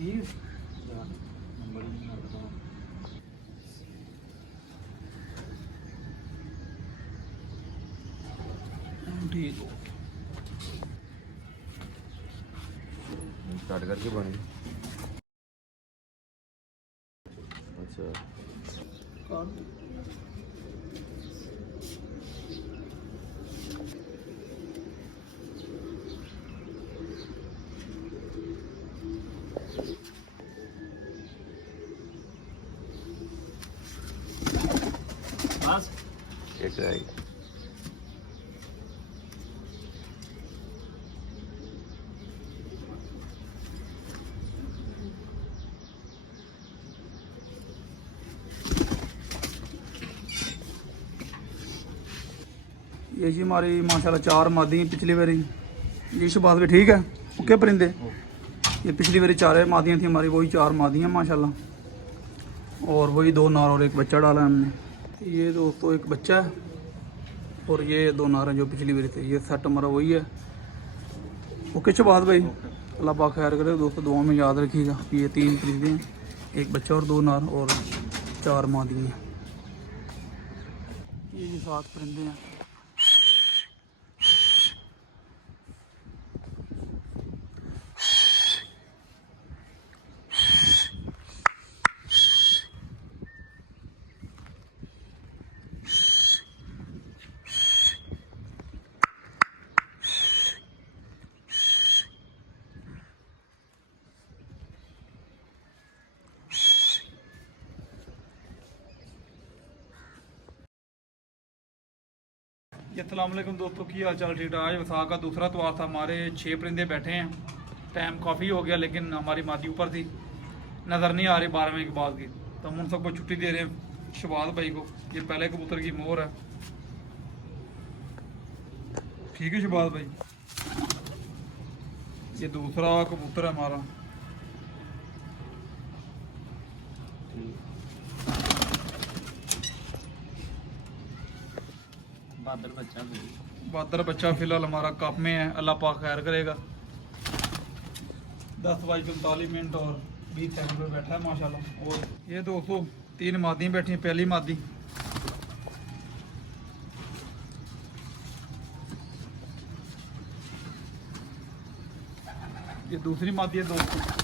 ठीक ठीक स्टार्ट करके बने। अच्छा बस एक रहेगी। ये जी हमारी माशाल्लाह 4 मादी पिछली बारी जी शबाद भी ठीक है। ओके परिंदे ये पिछली बारी 4 मादियाँ थी हमारी, वही 4 मादियाँ माशाल्लाह, और वही 2 नार और एक बच्चा डाला है हमने। ये दोस्तों एक बच्चा है और ये 2 नार हैं जो पिछली बारी थे। ये सेट हमारा वही है। ओके शबाद भाई, अल्लाह पाक खैर करे दोस्तों, दुआ में याद रखिएगा। ये 3 परिंदे हैं, एक बच्चा और 2 नार और 4 मादियाँ हैं। ये जी 7 परिंदे हैं। अस्सलाम वालेकुम दोस्तों, की हाल चाल? ठीक ठाक। आज वसा का दूसरा तवार था, हमारे 6 परिंदे बैठे हैं। टाइम काफ़ी हो गया लेकिन हमारी मादी ऊपर थी, नज़र नहीं आ रही 12 बजे के बाद की, तो हम उन सबको छुट्टी दे रहे हैं शबाद भाई को। ये पहले कबूतर की मोहर है। ठीक है शबाद भाई, ये दूसरा कबूतर है हमारा। बहादुर बच्चा फिलहाल हमारा कप में है, अल्लाह पाक खैर करेगा। 10:45 और 20 सेकंड पर बैठा है माशाल्लाह। और ये दोस्तों 3 मादी बैठी हैं। पहली मादी ये, दूसरी मादी है दोस्तों।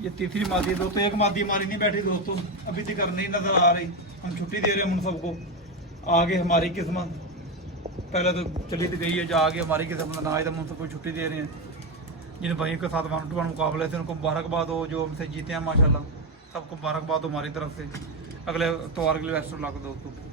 ये तीसरी मादी है दोस्तों। एक मादी हमारी नहीं बैठी दोस्तों, अभी तक नहीं नजर आ रही। हम छुट्टी दे रहे हैं उन सबको। आगे हमारी किस्मत, पहले तो चली तो गई है, जो आगे हमारी किस्मत ना आए तो हम उन सबको छुट्टी दे रहे हैं। जिन भाइयों के साथ 1-to-1 मुकाबले थे उनको मुबारकबाद हो, जो हमसे जीते हैं माशाल्लाह, सबको मुबारकबाद हो हमारी तरफ से। अगले तौर के लिए बेस्ट ऑफ लक दोस्तों।